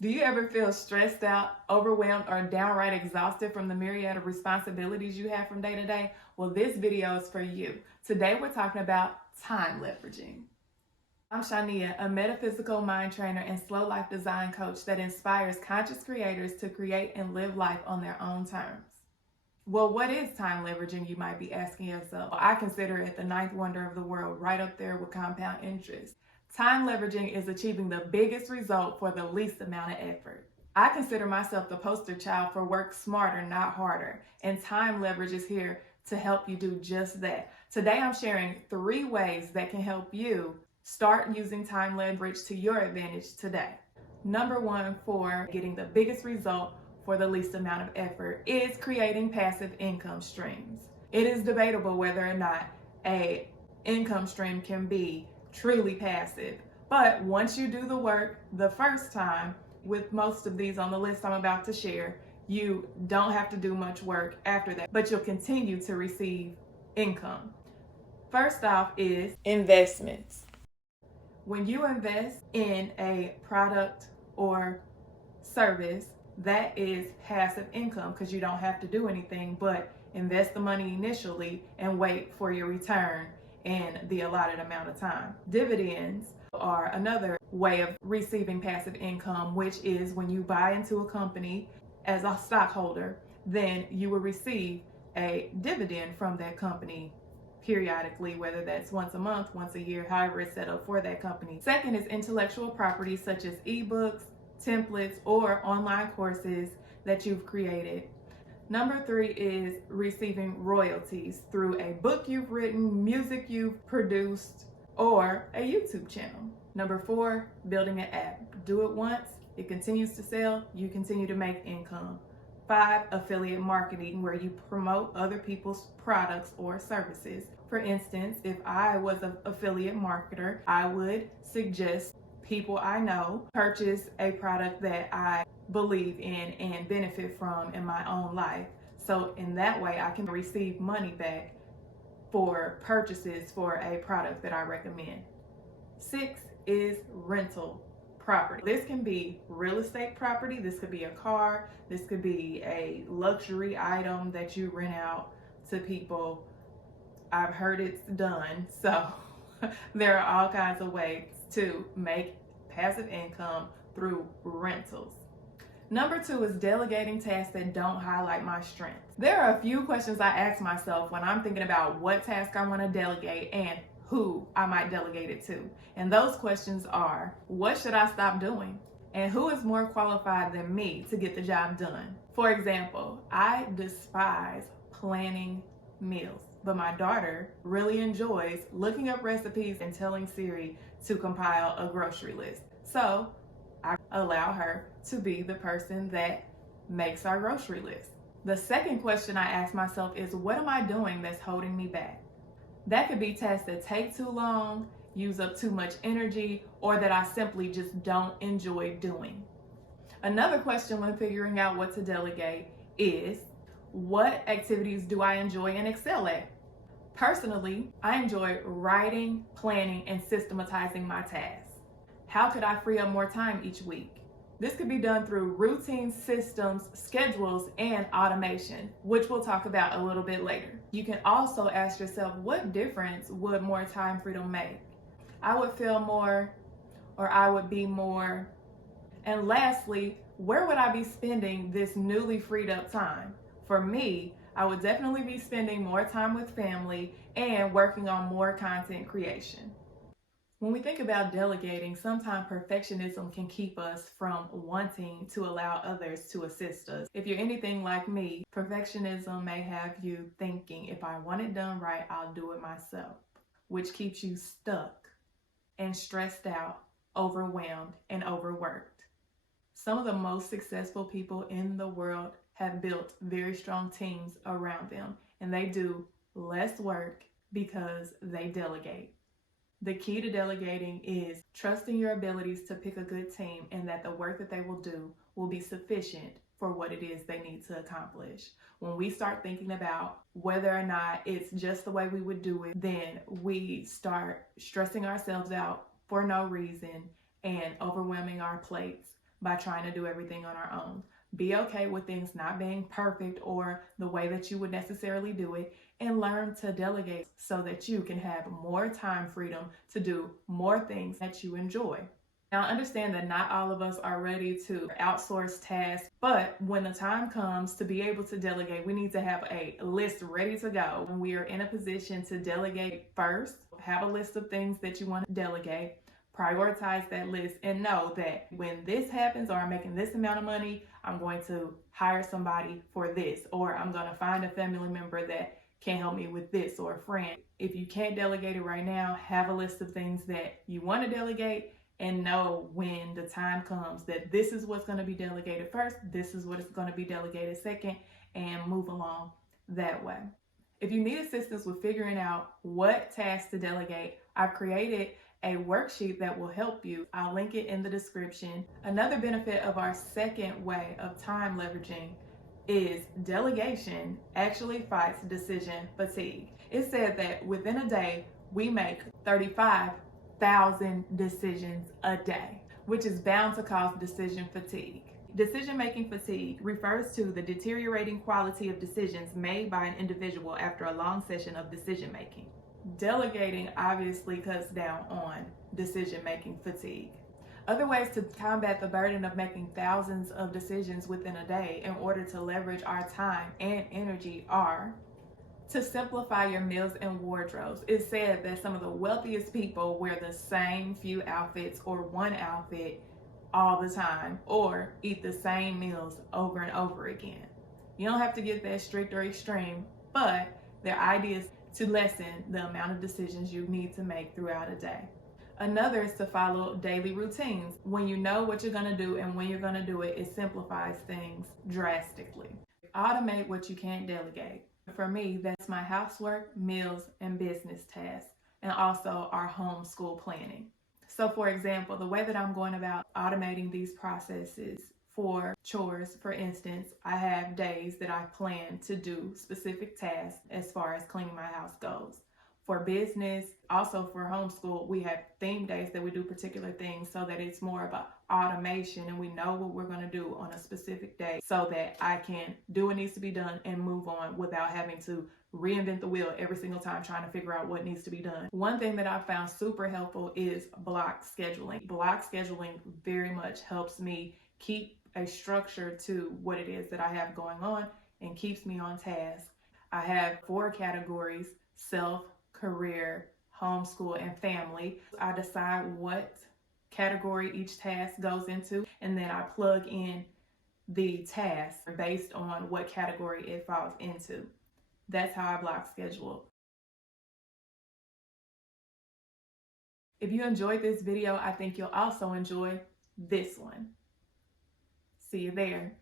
Do you ever feel stressed out, overwhelmed, or downright exhausted from the myriad of responsibilities you have from day to day? Well, this video is for you. Today we're talking about time leveraging. I'm Shania, a metaphysical mind trainer and slow life design coach that inspires conscious creators to create and live life on their own terms. Well, what is time leveraging, you might be asking yourself? I consider it the ninth wonder of the world, right up there with compound interest. Time leveraging is achieving the biggest result for the least amount of effort. I consider myself the poster child for work smarter, not harder, and time leverage is here to help you do just that. Today I'm sharing 3 ways that can help you start using time leverage to your advantage today. Number 1, for getting the biggest result for the least amount of effort, is creating passive income streams. It is debatable whether or not a income stream can be truly passive, but once you do the work the first time, with most of these on the list I'm about to share, you don't have to do much work after that, but you'll continue to receive income. First off is investments. When you invest in a product or service, that is passive income because you don't have to do anything but invest the money initially and wait for your return in the allotted amount of time. Dividends are another way of receiving passive income, which is when you buy into a company as a stockholder, then you will receive a dividend from that company periodically, whether that's once a month, once a year, however it's set up for that company. Second is intellectual property such as ebooks, templates, or online courses that you've created. Number 3 is receiving royalties through a book you've written, music you've produced, or a YouTube channel. Number 4, building an app. Do it once, it continues to sell, you continue to make income. 5, affiliate marketing, where you promote other people's products or services. For instance, if I was an affiliate marketer, I would suggest people I know purchase a product that I believe in and benefit from in my own life. So in that way, I can receive money back for purchases for a product that I recommend. 6 is rental property. This can be real estate property. This could be a car. This could be a luxury item that you rent out to people. I've heard it's done. So there are all kinds of ways to make passive income through rentals. Number 2 is delegating tasks that don't highlight my strengths. There are a few questions I ask myself when I'm thinking about what task I want to delegate and who I might delegate it to. And those questions are, what should I stop doing? And who is more qualified than me to get the job done? For example, I despise planning meals, but my daughter really enjoys looking up recipes and telling Siri to compile a grocery list. So I allow her to be the person that makes our grocery list. The second question I ask myself is, what am I doing that's holding me back? That could be tasks that take too long, use up too much energy, or that I simply just don't enjoy doing. Another question when figuring out what to delegate is, what activities do I enjoy and excel at? Personally, I enjoy writing, planning, and systematizing my tasks. How could I free up more time each week? This could be done through routine systems, schedules, and automation, which we'll talk about a little bit later. You can also ask yourself, what difference would more time freedom make? I would feel more, or I would be more. And lastly, where would I be spending this newly freed up time? For me, I would definitely be spending more time with family and working on more content creation. When we think about delegating, sometimes perfectionism can keep us from wanting to allow others to assist us. If you're anything like me, perfectionism may have you thinking, if I want it done right, I'll do it myself, which keeps you stuck and stressed out, overwhelmed, and overworked. Some of the most successful people in the world have built very strong teams around them, and they do less work because they delegate. The key to delegating is trusting your abilities to pick a good team and that the work that they will do will be sufficient for what it is they need to accomplish. When we start thinking about whether or not it's just the way we would do it, then we start stressing ourselves out for no reason and overwhelming our plates by trying to do everything on our own. Be okay with things not being perfect or the way that you would necessarily do it, and learn to delegate so that you can have more time freedom to do more things that you enjoy. Now, understand that not all of us are ready to outsource tasks, but when the time comes to be able to delegate, we need to have a list ready to go. When we are in a position to delegate first, have a list of things that you want to delegate, prioritize that list, and know that when this happens or I'm making this amount of money, I'm going to hire somebody for this, or I'm going to find a family member that can help me with this, or a friend. If you can't delegate it right now, have a list of things that you want to delegate, and know when the time comes that this is what's going to be delegated first, this is what is going to be delegated second, and move along that way. If you need assistance with figuring out what tasks to delegate, I've created a worksheet that will help you. I'll link it in the description. Another benefit of our second way of time leveraging is delegation actually fights decision fatigue. It said that within a day, we make 35,000 decisions a day, which is bound to cause decision fatigue. Decision-making fatigue refers to the deteriorating quality of decisions made by an individual after a long session of decision-making. Delegating obviously cuts down on decision-making fatigue. Other ways to combat the burden of making thousands of decisions within a day in order to leverage our time and energy are to simplify your meals and wardrobes. It's said that some of the wealthiest people wear the same few outfits or one outfit all the time, or eat the same meals over and over again. You don't have to get that strict or extreme, but their ideas to lessen the amount of decisions you need to make throughout a day. Another is to follow daily routines. When you know what you're going to do and when you're going to do it, it simplifies things drastically. Automate what you can't delegate. For me, that's my housework, meals, and business tasks, and also our homeschool planning. So for example, the way that I'm going about automating these processes for chores, for instance, I have days that I plan to do specific tasks as far as cleaning my house goes. For business, also for homeschool, we have theme days that we do particular things so that it's more about automation and we know what we're going to do on a specific day so that I can do what needs to be done and move on without having to reinvent the wheel every single time trying to figure out what needs to be done. One thing that I found super helpful is block scheduling. Block scheduling very much helps me keep a structure to what it is that I have going on and keeps me on task. I have 4 categories: self, career, homeschool, and family. I decide what category each task goes into, and then I plug in the task based on what category it falls into. That's how I block schedule. If you enjoyed this video, I think you'll also enjoy this one. See you there.